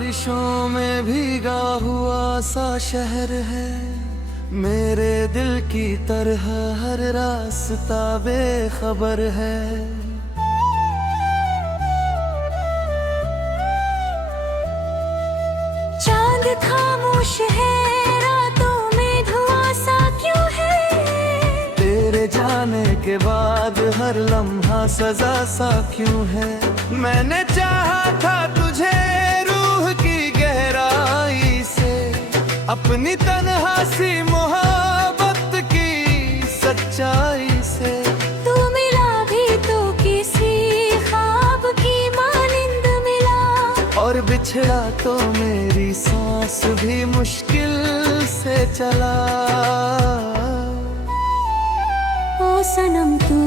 बारिशों में भीगा हुआ सा शहर है, मेरे दिल की तरह हर रास्ता बेखबर है। चांद खामोश है, रातों में धुआं सा क्यों है? तेरे जाने के बाद हर लम्हा सजा सा क्यों है? मैंने चाहा था तुझे रूह की गहराई से, अपनी तन्हा सी मोहब्बत की सच्चाई से। तू मिला भी तो किसी ख्वाब की मानिंद मिला, और बिछड़ा तो मेरी सांस भी मुश्किल से चला। ओ सनम तू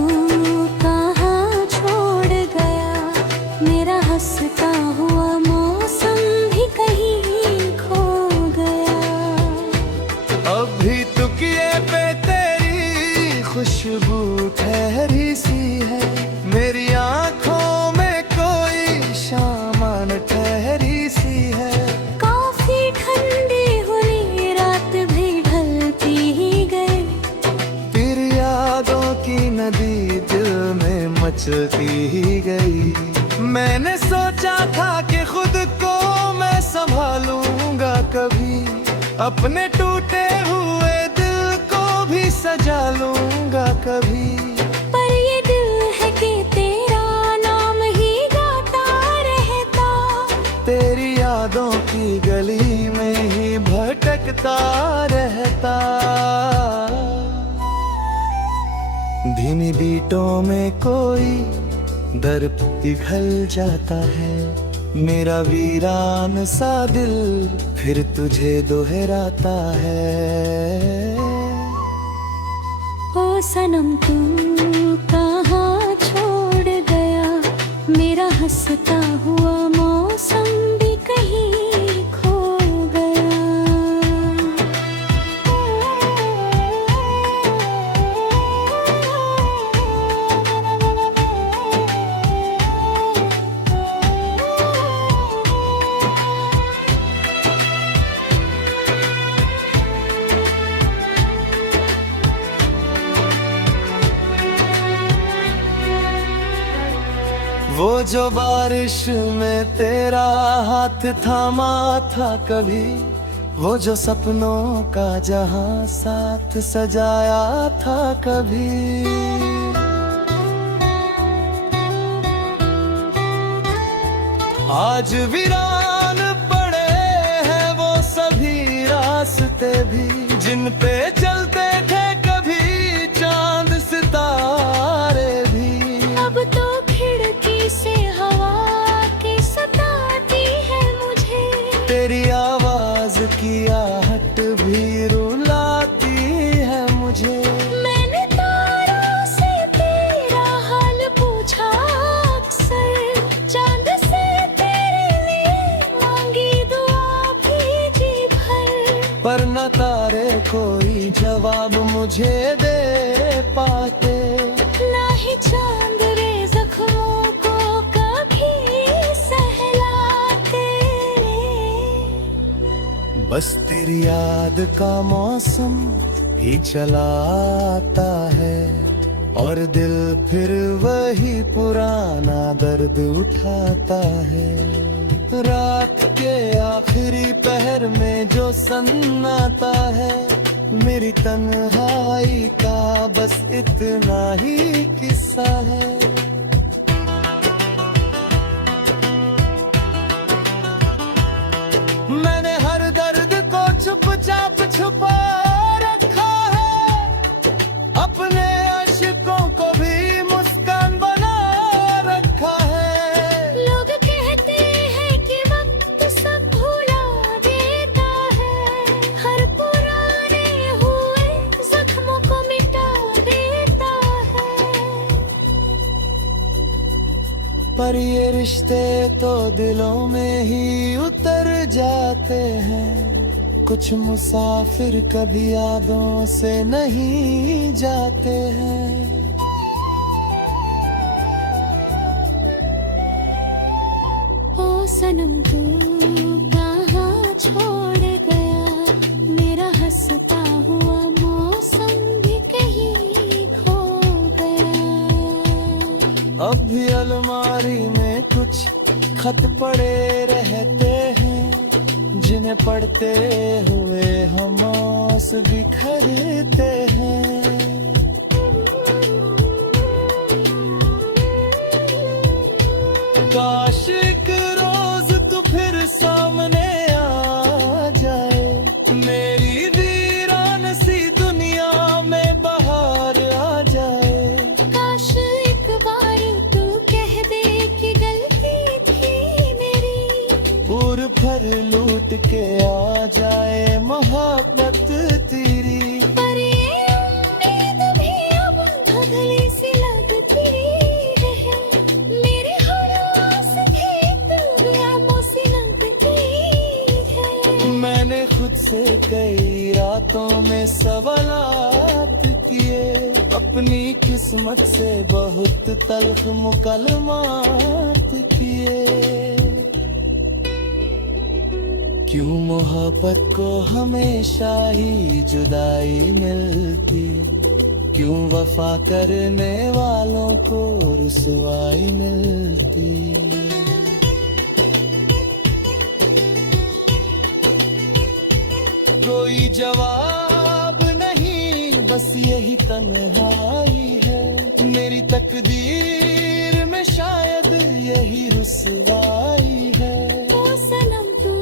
कहाँ छोड़ गया, मेरा हंसता हुआ मौसम भी कहीं खो गया। अब भी तुकिए पे तेरी खुशबू ठहरी सी है, मेरी आंखों में कोई शामान ठहरी सी है। काफी ठंडी हुई रात भी ढलती ही गई, तेरी यादों की नदी दिल में मचलती ही गई। मैंने सोचा था कि खुद को मैं संभालूंगा कभी, अपने टूटे हुए दिल को भी सजा लूंगा कभी। पर ये दिल है कि तेरा नाम ही गाता रहता, तेरी यादों की गली में ही भटकता रहता। धीमी बीटों में कोई दर्द पिघल जाता है, मेरा वीरान सा दिल फिर तुझे दोहराता है। ओ सनम तू कहाँ छोड़ गया, मेरा हंसता हुआ मौसम भी कहीं खो गया। वो जो बारिश में तेरा हाथ थामा था कभी, वो जो सपनों का जहां साथ सजाया था कभी। आज वीरान पड़े हैं वो सभी रास्ते भी, जिन पे चलते थे कभी चांद सितारे भी। अब तो खिड़की से हवा की सताती है मुझे, तेरी आवाज की आहट भी रुलाती है मुझे। मैंने तारों से तेरा हाल पूछा अक्सर, चांद से तेरे लिए मांगी दुआ भी जी भर। पर न तारे कोई जवाब मुझे दे पाते, ना ही चांद रे जख्मों को कभी सहलाते। बस तेरी याद का मौसम ही चलाता है, और दिल फिर वही पुराना दर्द उठाता है। रात के आखिरी पहर में जो सन्नाटा है, मेरी तन्हाई का बस इतना ही किस्सा है। मैंने हर दर्द को चुपचाप छुपा रखा है, अपने अश्कों को भी मुस्कान बना रखा है। लोग कहते हैं कि वक्त सब भुला देता है, हर पुराने हुए जख्मों को मिटा देता है। पर ये रिश्ते तो दिलों में ही उतर जाते हैं, कुछ मुसाफिर कभी यादों से नहीं जाते हैं। ओ सनम तू साथ पड़े रहते हैं, जिन्हें पढ़ते हुए हम आस बिखरते हैं। काश एक रोज तू फिर सामने आ जाए, मेरी वीरान सी दुनिया में बाहर आ जाए। काश एक बार तू कह दे कि गलती थी मेरी, पूर भर लूट के आ जाए मोहब्बत तेरी। पर ये उम्मीद भी अब धुंधली सी लगती है, मेरे हर आस भी ख्वाबों सी लगती है। मैंने खुद से कई रातों में सवालात किए, अपनी किस्मत से बहुत तल्ख मुकलमात किए। क्यों मोहब्बत को हमेशा ही जुदाई मिलती, क्यों वफा करने वालों को रुसवाई मिलती। कोई जवाब नहीं, बस यही तन्हाई है, मेरी तकदीर में शायद यही रुसवाई है। ओ सनम तू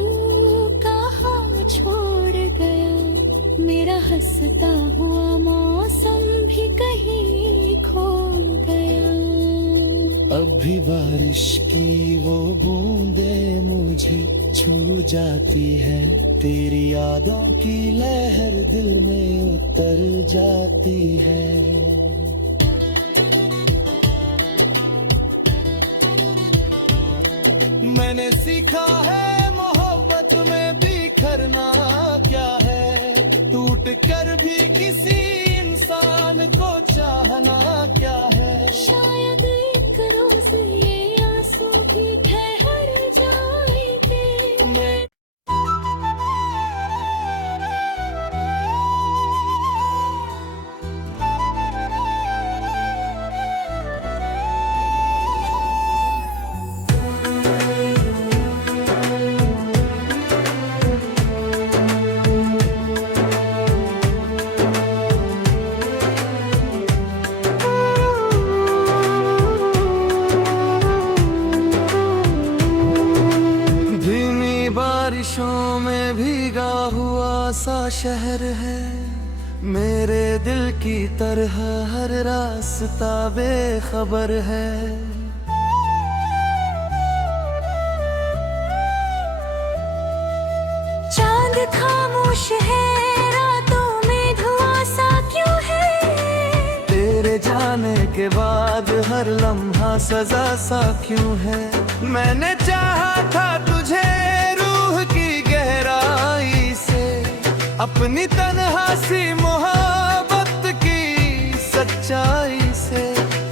कहाँ छोड़ गया, मेरा हंसता हुआ मौसम भी कहीं खो गया। अब भी बारिश की वो बूंदें मुझे छू जाती है, तेरी यादों की लहर दिल में उतर जाती है। मैंने सीखा है मोहब्बत में बिखरना क्या है, टूट कर भी किसी इंसान को चाहना क्या है। शायद एक रोज ये आंसू भी ठहर जाएंगे। मैं बारिशों में भीगा हुआ सा शहर है, मेरे दिल की तरह हर रास्ता बेखबर है। चांद खामोश है, रातों में धुआं सा क्यों है, तेरे जाने के बाद हर लम्हा सजा सा क्यों है। मैंने चाहा था तुझे रूह की गहराई से, अपनी तन्हा सी मोहब्बत की सच्चाई से।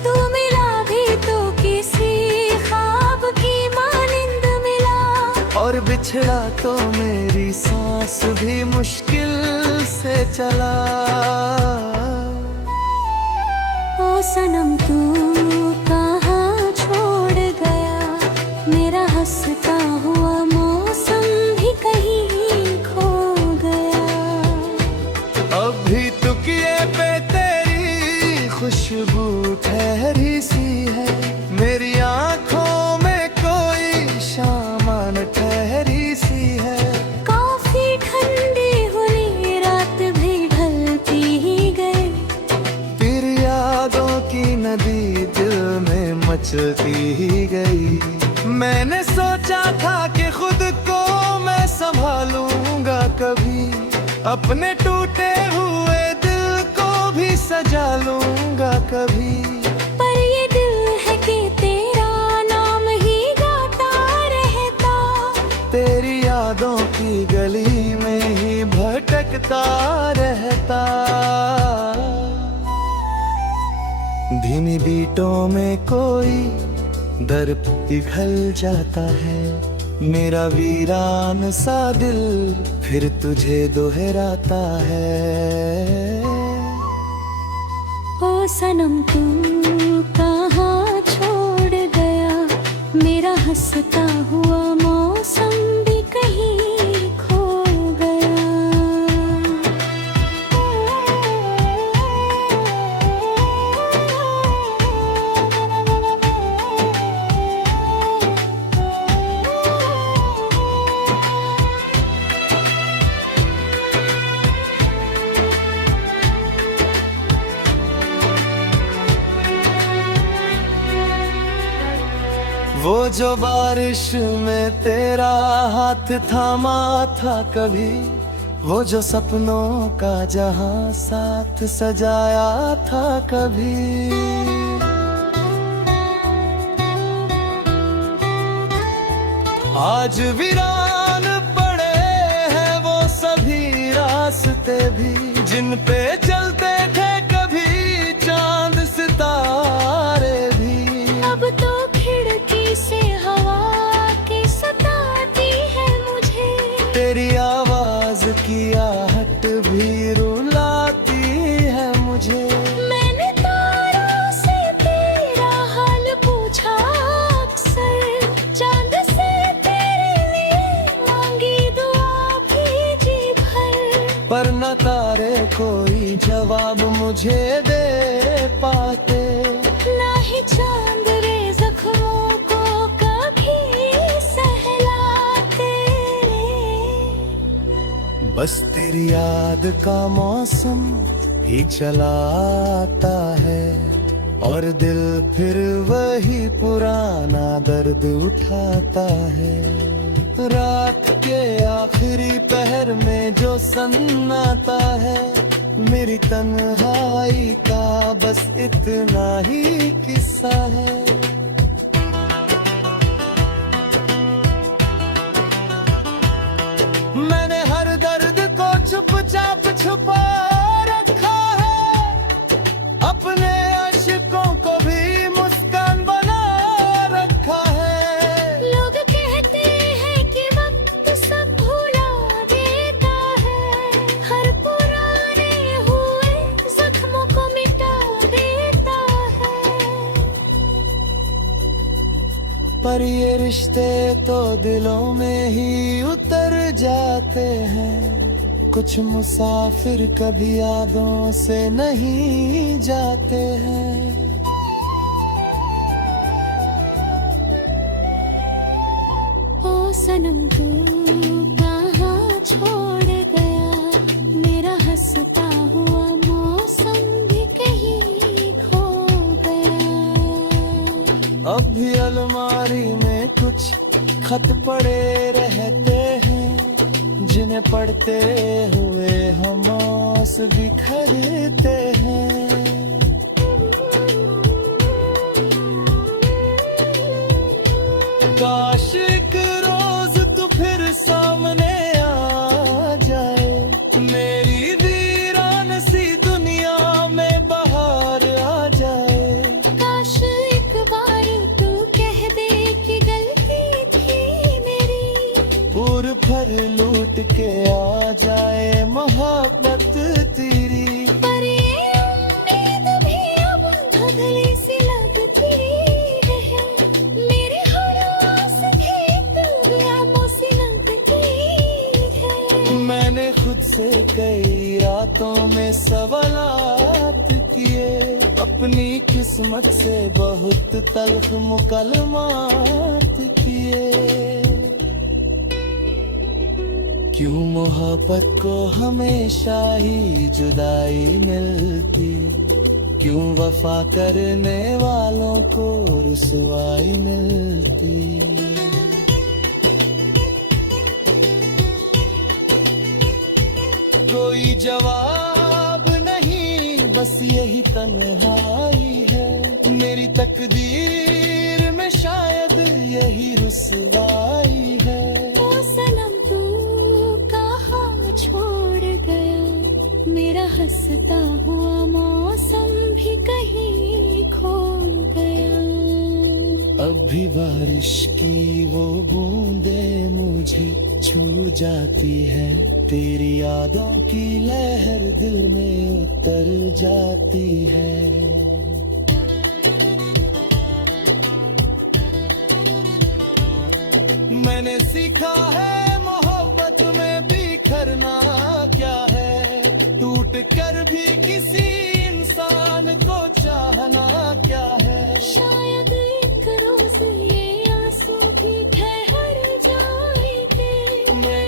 तू मिला भी तो किसी ख्वाब की मानिंद मिला, और बिछड़ा तो मेरी सांस भी मुश्किल से चला। ओ सनम तू कहाँ छोड़ गया, मेरा हंसता हुआ मौसम भी कहीं खो गया। अब भी तुकिए पे तेरी खुशबू ठहरी सी है, मेरी आंखों में कोई शामान ठहरी सी है। काफी ठंडी हुई रात भी ढलती ही गई, तेरी यादों की नदी दिल में मचलती ही गई। मैंने सोचा था कि खुद को मैं संभालूंगा कभी, अपने टूटे हुए दिल को भी सजा लूंगा कभी। पर ये दिल है कि तेरा नाम ही गाता रहता, तेरी यादों की गली में ही भटकता रहता। धीमी बीटों में कोई दर्द पिघल जाता है, मेरा वीरान सा दिल फिर तुझे दोहराता है। ओ सनम तू कहाँ छोड़ गया, मेरा हंसता हुआ मौसम भी कहीं खो गया। वो जो बारिश में तेरा हाथ थामा था कभी, वो जो सपनों का जहां साथ सजाया था कभी। आज वीरान पड़े हैं वो सभी रास्ते भी, जिन पे चलते थे कभी चांद सितारे भी। अब तो खिड़की से हवा की सताती है मुझे, तेरी आवाज की आहट भी रुलाती है मुझे। मैंने तारों से तेरा हाल पूछा अक्सर, चांद से तेरे लिए मांगी दुआ भी जी भर। पर न तारे कोई जवाब मुझे दे पाते, ना ही चांद रे जख्मों को कभी सहलाते। बस तेरी याद का मौसम ही चलाता है, और दिल फिर वही पुराना दर्द उठाता है। रात के आखिरी पहर में जो सन्नाटा है, मेरी तन्हाई का बस इतना ही किस्सा है। मैंने हर दर्द को चुपचाप छुपा रखा है, अपने अश्कों को भी मुस्कान बना रखा है। लोग कहते हैं कि वक्त सब भुला देता है, हर पुराने हुए जख्मों को मिटा देता है। पर ये रिश्ते तो दिलों में ही उतर जाते हैं, कुछ मुसाफिर कभी यादों से नहीं जाते हैं। ओ सनम तू कहाँ छोड़ गया, मेरा हंसता हुआ मौसम भी कहीं खो गया। अब भी अलमारी में कुछ खत पड़े रहते हैं, जिन्हें पढ़ते हुए हम आस बिखरते हैं। काश एक रोज तू फिर सामने आ जाए, मेरी वीरान सी दुनिया में बाहर आ जाए। काश एक बार तू कह दे कि गलती थी मेरी, पूर भर लूट के आ जाए मोहब्बत तेरी। पर ये उम्मीद भी अब धुंधली सी लगती है, मेरे हर आस भी दुनिया सी लगती है। मैंने खुद से कई रातों में सवालात किए, अपनी किस्मत से बहुत तल्ख मुकलमात किए। क्यों मोहब्बत को हमेशा ही जुदाई मिलती, क्यों वफा करने वालों को रुसवाई मिलती। कोई जवाब नहीं, बस यही तन्हाई है। मेरी तकदीर में शायद यही रुसवाई है। ओ सनम तू कहाँ छोड़ गया, मेरा हंसता हुआ मौसम भी कहीं खो गया। अब भी बारिश की वो बूंदें मुझे छू जाती है, तेरी यादों की लहर दिल में उतर जाती है। मैंने सीखा है मोहब्बत में बिखरना क्या है, टूट कर भी किसी इंसान को चाहना क्या है। शायद एक रोज ये आंसू भी ठहर जाएंगे। मैं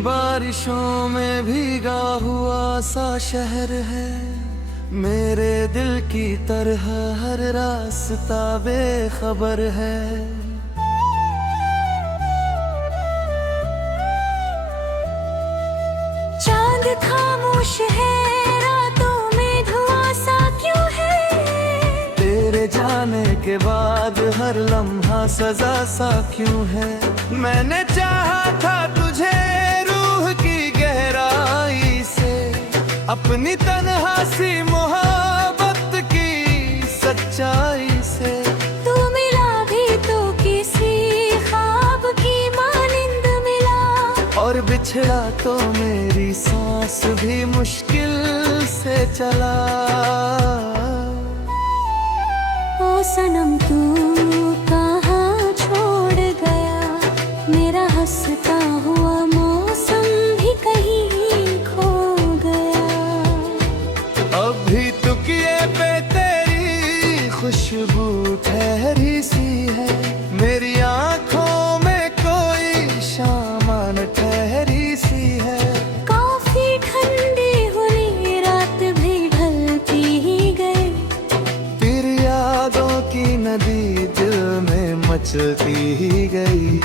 बारिशों में भीगा हुआ सा शहर है, मेरे दिल की तरह हर रास्ता बेखबर है। चांद खामोश है, रातों में धुआं सा क्यों है। तेरे जाने के बाद हर लम्हा सजा सा क्यों है। मैंने चाहा था तुझे रूह की गहराई से, अपनी तन्हा सी मोहब्बत की सच्चाई से। तू मिला भी तो किसी ख्वाब की मानिंद मिला, और बिछड़ा तो मेरी सांस भी मुश्किल से चला। ओ सनम तू कहाँ छोड़ गया, मेरा हंसता हुआ मौसम भी कहीं खो गया। अब भी तुकिए पे तेरी खुशबू ठहरी सी है, मेरी आंखों में कोई शामान ठहरी सी है। काफी ठंडी हुई रात भी ढलती ही गई, तेरी यादों की नदी दिल में मचलती ही गई।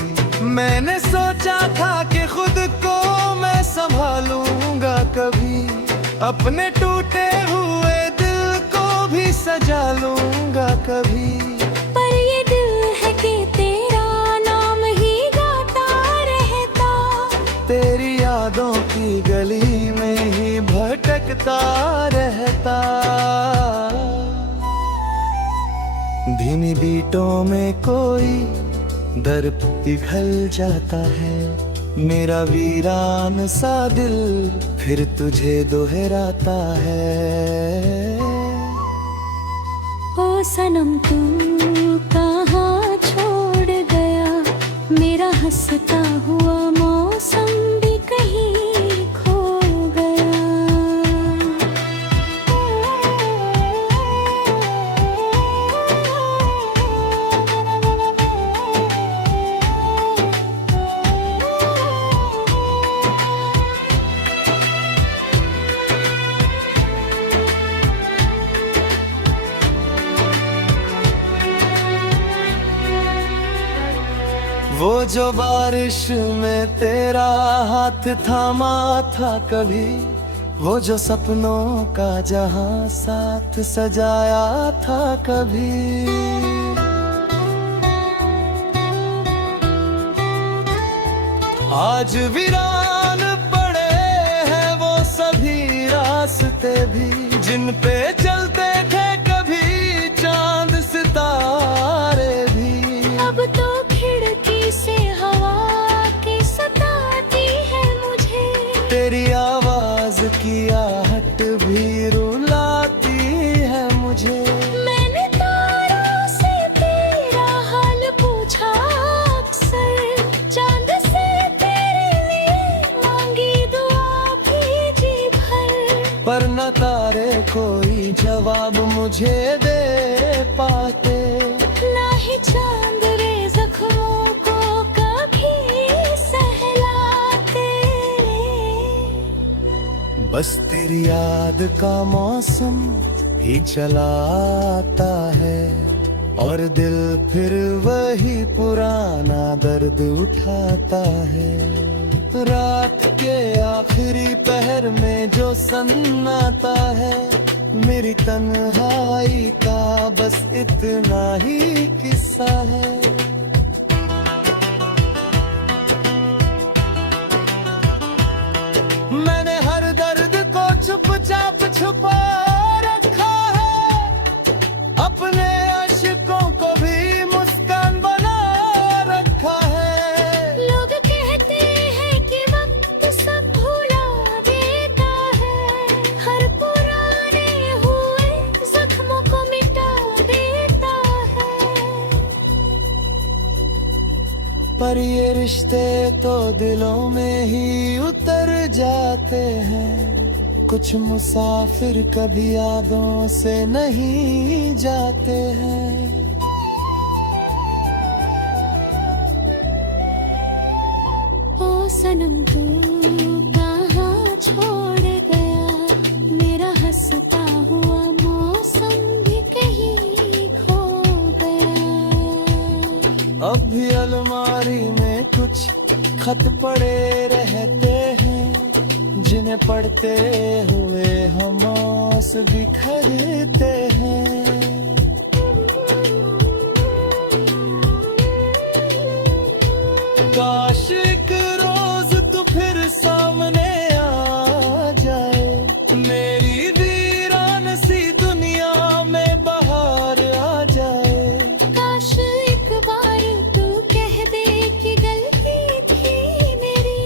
मैंने सोचा था कि खुद को मैं संभालूंगा कभी, अपने टूटे हुए दिल को भी सजा लूंगा कभी। पर ये दिल है कि तेरा नाम ही गाता रहता, तेरी यादों की गली में ही भटकता रहता। धीमी बीटों में कोई दर्द पिघल जाता है, मेरा वीरान सा दिल फिर तुझे दोहराता है। ओ सनम तू कहाँ छोड़ गया, मेरा हंसता हुआ मौसम भी कहीं खो गया। वो जो बारिश में तेरा हाथ थामा था कभी, वो जो सपनों का जहां साथ सजाया था कभी। आज वीरान पड़े हैं वो सभी रास्ते भी, जिन पे चलते थे कभी चांद सितारे भी। अब तो खिड़की से हवा की सताती है मुझे, तेरी आवाज की आहट भी रुलाती है मुझे। मैंने तारों से तेरा हाल पूछा अक्सर, चांद से तेरे लिए मांगी दुआ भी जी भर। पर न तारे कोई जवाब मुझे दे पाते, ना ही चांद रे जख्मों को कभी सहलाते। बस तेरी याद का मौसम ही चलाता है, और दिल फिर वही पुराना दर्द उठाता है। रात के आखिरी पहर में जो सन्नाटा है, मेरी तन्हाई का बस इतना ही किस्सा है। पर ये रिश्ते तो दिलों में ही उतर जाते हैं। कुछ मुसाफिर कभी यादों से नहीं जाते हैं। ओ सनम तू कहाँ छोड़ गया, मेरा हंसता हुआ मौसम भी कहीं खो गया। अब भी अलमारी में कुछ खत पड़े रहते हैं, जिन्हें पढ़ते हुए हम आस बिखरते हैं। काश एक रोज तू फिर सामने आ जाए, मेरी वीरान सी दुनिया में बाहर आ जाए। काश एक बार तू कह दे कि गलती थी मेरी,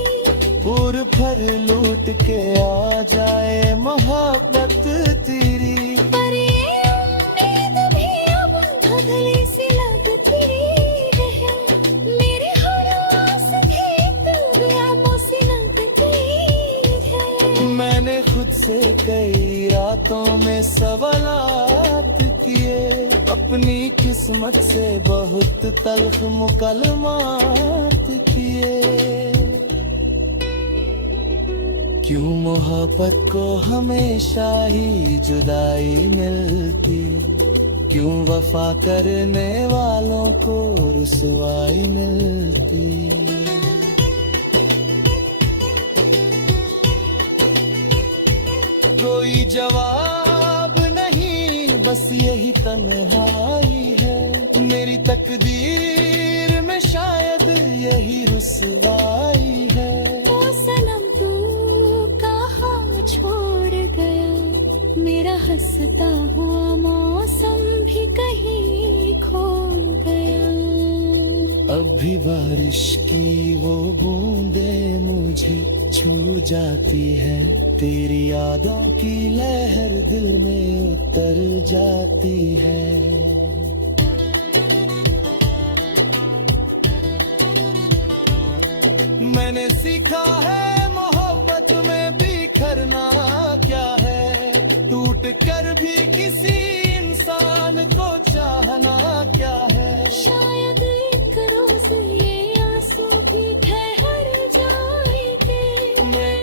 पूर भर लूट के आ जाए मोहब्बत तेरी। पर ये उम्मीद भी अब धुंधली सी लगती है, मेरे हर आस भी दुआओं से लगती है। मैंने खुद से कई रातों में सवालात किए, अपनी किस्मत से बहुत तल्ख मुकलमात किए। क्यों मोहब्बत को हमेशा ही जुदाई मिलती, क्यों वफा करने वालों को रुसवाई मिलती। कोई जवाब नहीं, बस यही तन्हाई है। मेरी तकदीर में शायद यही रुसवाई है। ओ सनम तू कहाँ छोड़ गया, मेरा हंसता हुआ मौसम भी कहीं खो गया। अब भी बारिश की वो बूंदें मुझे छू जाती है, तेरी यादों की लहर दिल में उतर जाती है। मैंने सीखा है मोहब्बत में बिखरना क्या है, टूट कर भी किसी इंसान को चाहना क्या है। शायद एक रोज ये आंसू भी ठहर जाएंगे। मैं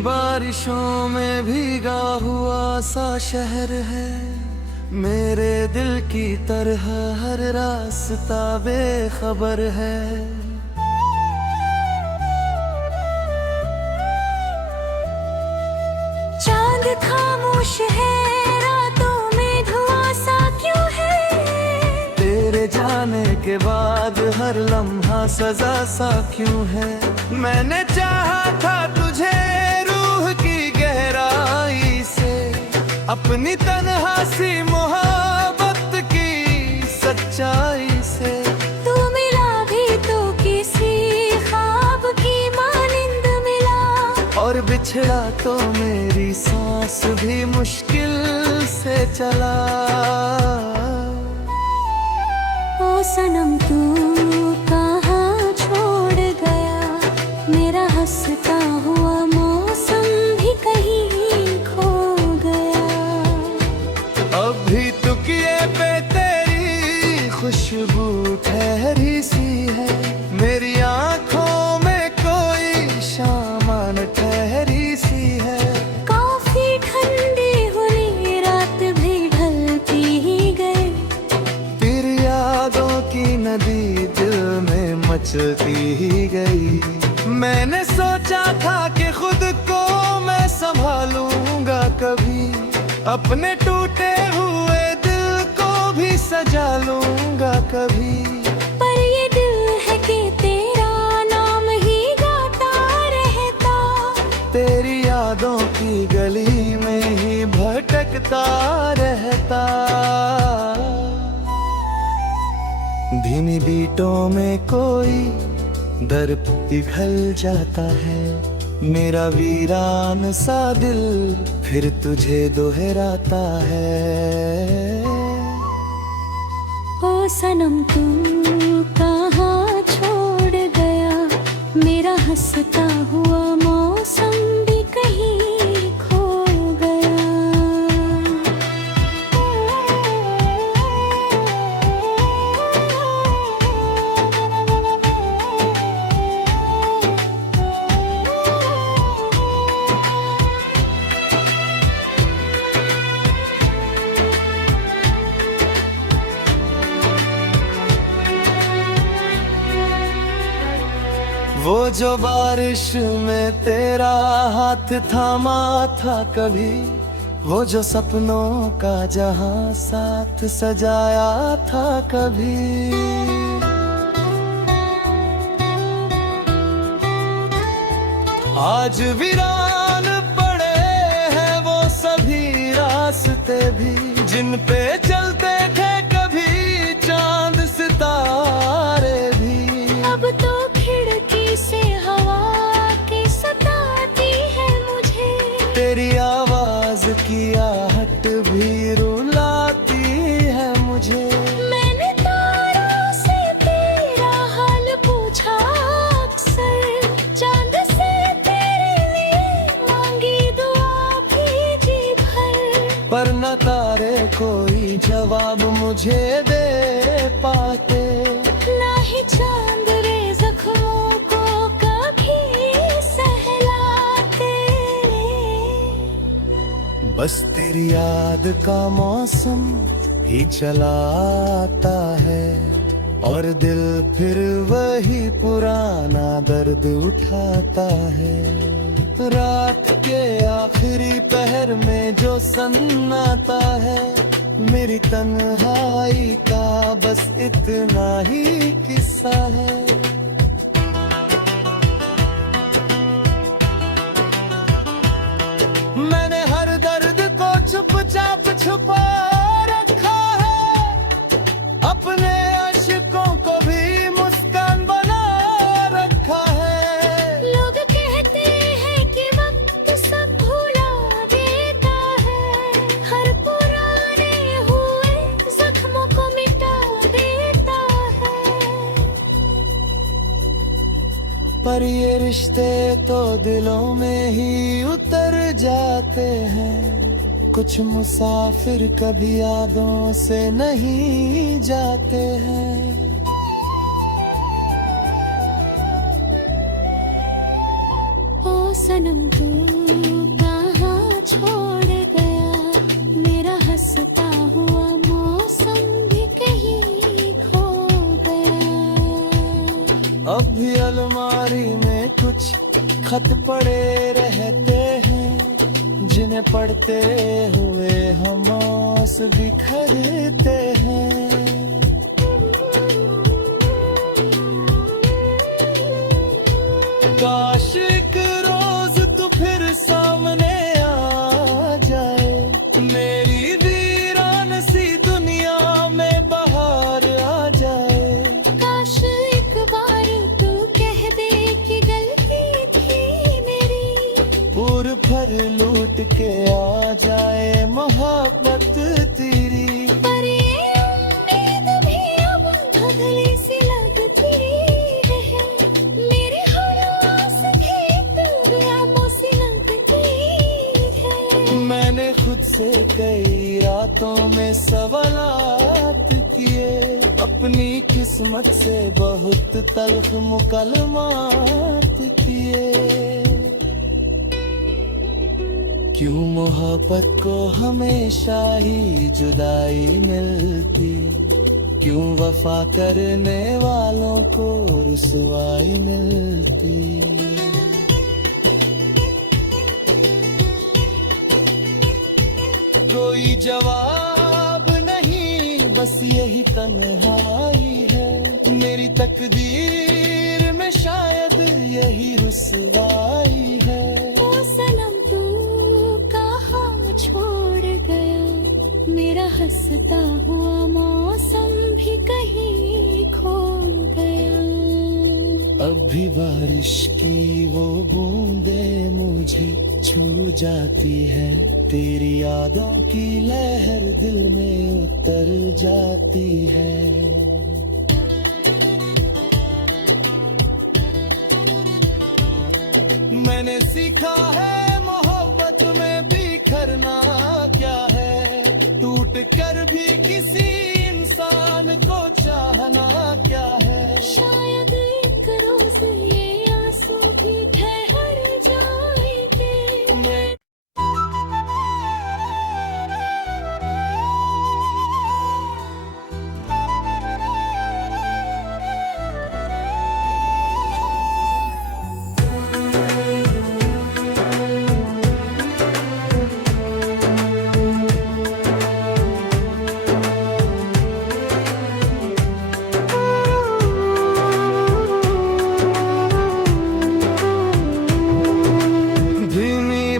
बारिशों में भीगा हुआ सा शहर है, मेरे दिल की तरह हर रास्ता बेखबर है। चांद खामोश है, रातों में धुआं सा क्यों है, तेरे जाने के बाद हर लम्हा सजा सा क्यों है। मैंने चाहा था तुझे रूह की गहराई से, अपनी तन्हा सी मोहब्बत की सच्चाई से। तू मिला भी तो किसी ख्वाब की मानिंद मिला, और बिछड़ा तो मेरी सांस भी मुश्किल से चला। ओ सनम तू कहाँ छोड़ गया, मेरा हंसता हुआ मौसम भी कहीं खो गया। अब भी तुकिए पे तेरी खुशबू ठहरी सी है, मेरी आंखों में कोई शामान ठहरी सी है। काफी ठंडी हुई रात भी ढलती ही गई, तेरी यादों की नदी दिल में मचलती ही गई। मैंने सोचा था कि खुद को मैं संभालूंगा कभी, अपने टूटे हुए दिल को भी सजा लूंगा कभी। पर ये दिल है कि तेरा नाम तेरी यादों की गली में ही भटकता रहता। धीमी बीटों में कोई दर्द पिघल जाता है, मेरा वीरान सा दिल फिर तुझे दोहराता है। ओ सनम तू कहाँ छोड़ गया, मेरा हंसता हुआ मौसम भी कहीं खो गया। वो जो बारिश में तेरा हाथ थामा था कभी, वो जो सपनों का जहां साथ सजाया था कभी। आज वीरान पड़े हैं वो सभी रास्ते भी, जिन पे चलते थे कभी चांद सितारे भी। अब तो खिड़की से हवा की सताती है मुझे, तेरी आवाज की आहट भी रुलाती है मुझे। मैंने तारों से तेरा हाल पूछा अक्सर, चांद से तेरे लिए मांगी दुआ भी जी भर। पर न तारे कोई जवाब मुझे दे पाते, ना ही चांद रे जख्मों को कभी सहलाते। बस तेरी याद का मौसम ही चलाता है, और दिल फिर वही पुराना दर्द उठाता है। रात के आखिरी पहर में जो सन्नाटा है, मेरी तन्हाई का बस इतना ही किस्सा है। मैंने हर दर्द को चुपचाप छुपा रखा है, अपने अश्कों को भी मुस्कान बना रखा है। लोग कहते हैं कि वक्त सब भुला देता है, हर पुराने हुए जख्मों को मिटा देता है। पर ये रिश्ते तो दिलों में ही उतर जाते हैं, कुछ मुसाफिर कभी यादों से नहीं जाते हैं। ओ सनम तू कहाँ छोड़ गया, मेरा हंसता हुआ मौसम भी कहीं खो गया। अब भी अलमारी में कुछ खत पड़े रहते हैं, जिन्हें पढ़ते हुए हम आस बिखरते हैं। काश एक रोज तू फिर सामने आ जाए, मेरी वीरान सी दुनिया में बाहर आ जाए। काश एक बार तू कह दे कि गलती थी मेरी, पूर भर लूट के आ जाए मोहब्बत तेरी। पर ये उम्मीद भी अब धुंधली सी लगती है, मेरी हर आस भी दुर्यामों सी लगती है। मैंने खुद से कई रातों में सवालात किए, अपनी किस्मत से बहुत तल्ख मुकलमात किए। क्यों मोहब्बत को हमेशा ही जुदाई मिलती, क्यों वफा करने वालों को रुसवाई मिलती। कोई जवाब नहीं, बस यही तन्हाई है, मेरी तकदीर में शायद यही रुसवाई है। रास्ता हुआ, मौसम भी कहीं खो गया। अब भी बारिश की वो बूंदें मुझे छू जाती है, तेरी यादों की लहर दिल में उतर जाती है। मैंने सीखा है मोहब्बत में बिखरना क्या है, टूट कर भी किसी इंसान को चाहना क्या है। शायद एक रोज ये आंसू भी ठहर जाएंगे। मैं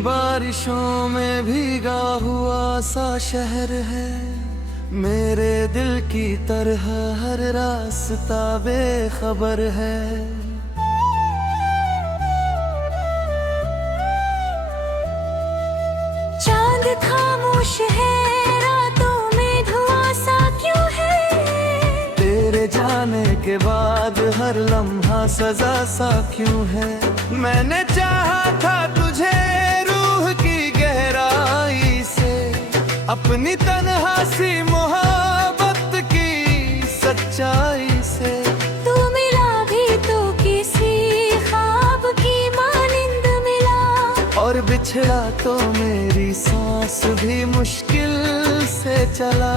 बारिशों में भीगा हुआ सा शहर है, मेरे दिल की तरह हर रास्ता बेखबर है। चांद खामोश है, रातों में धुआं सा क्यों है। तेरे जाने के बाद हर लम्हा सजा सा क्यों है। मैंने चाहा था तुझे रूह की गहराई से, अपनी तन्हा सी मोहब्बत की सच्चाई से। तू मिला भी तो किसी ख्वाब की मानिंद मिला, और बिछड़ा तो मेरी सांस भी मुश्किल से चला।